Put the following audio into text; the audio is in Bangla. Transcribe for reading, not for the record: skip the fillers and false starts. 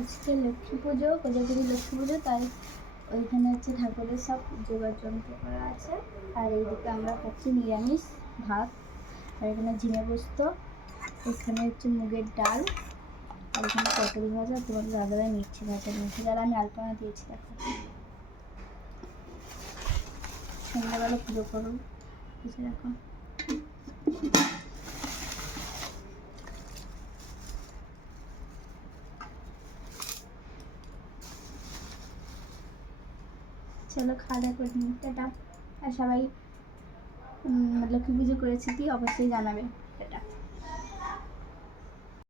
আজকে লক্ষ্মী পুজো, কোজাগরি লক্ষ্মী পুজো, তাই ওইখানে হচ্ছে ঠাকুরের সব জোগাড় যন্ত্র করা আছে। আর এইদিকে আমরা খাচ্ছি নিরামিষ ভাত, আর এখানে ঝিঙে পোস্ত, এখানে হচ্ছে মুগের ডাল, আর এখানে পটল ভাজা, তোমাদের দাদাভাই মির্চি ভাজা নিয়েছে, যারা আমি আলপনা দিয়েছি। দেখো সন্ধ্যাবেলা পুজো করুন, বুঝে রাখো। চলো খাওয়া দাওয়া করে নিই, টাটা। আর সবাই লক্ষ্মী পুজো করেছে কি অবশ্যই জানাবে।